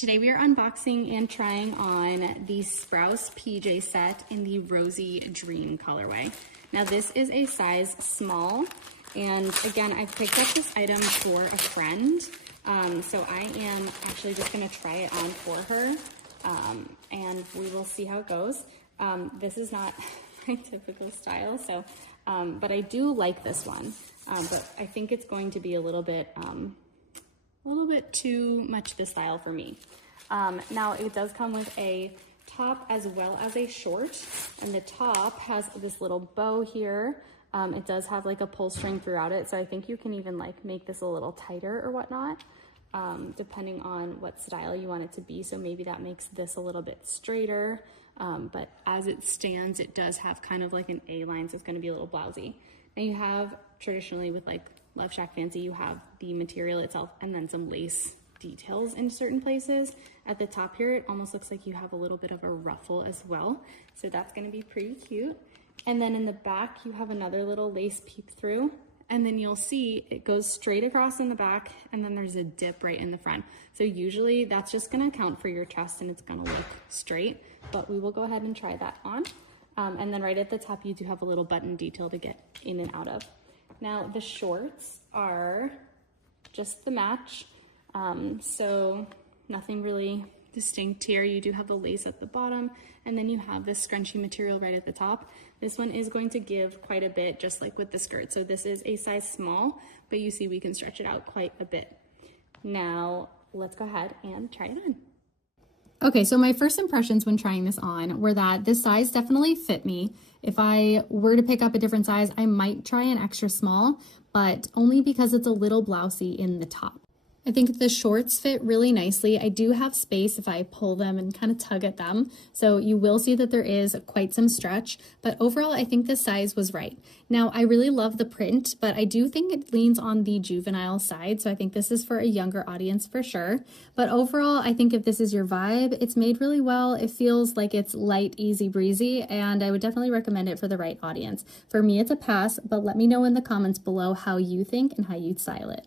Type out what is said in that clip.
Today we are unboxing and trying on the Sprouse PJ set in the Rosy Dream colorway. Now this is a size small, and again, I picked up this item for a friend, so I am actually just going to try it on for her, and we will see how it goes. This is not my typical style, so but I do like this one, but I think it's going to be a little bit too much the style for me. Now it does come with a top as well as a short, and the top has this little bow here. It does have like a pull string throughout it, so I think you can even like make this a little tighter or whatnot, depending on what style you want it to be. So maybe that makes this a little bit straighter, but as it stands, it does have kind of like an A-line, so it's going to be a little blousy. Now you have, traditionally with like LoveShackFancy, you have the material itself and then some lace details in certain places. At the top here, it almost looks like you have a little bit of a ruffle as well, so that's going to be pretty cute. And then in the back, you have another little lace peek through, and then you'll see it goes straight across in the back, and then there's a dip right in the front. So usually that's just going to account for your chest and it's going to look straight, but we will go ahead and try that on. And then right at the top, you do have a little button detail to get in and out of. Now the shorts are just the match, so nothing really distinct here. You do have the lace at the bottom, and then you have this scrunchy material right at the top. This one is going to give quite a bit, just like with the skirt. So this is a size small, but you see we can stretch it out quite a bit. Now let's go ahead and try it on. Okay, so my first impressions when trying this on were that this size definitely fit me. If I were to pick up a different size, I might try an extra small, but only because it's a little blousy in the top. I think the shorts fit really nicely. I do have space if I pull them and kind of tug at them, so you will see that there is quite some stretch, but overall I think the size was right. Now I really love the print, but I do think it leans on the juvenile side, so I think this is for a younger audience for sure. But overall, I think if this is your vibe, it's made really well. It feels like it's light, easy breezy, and I would definitely recommend it for the right audience. For me, it's a pass, but let me know in the comments below how you think and how you'd style it.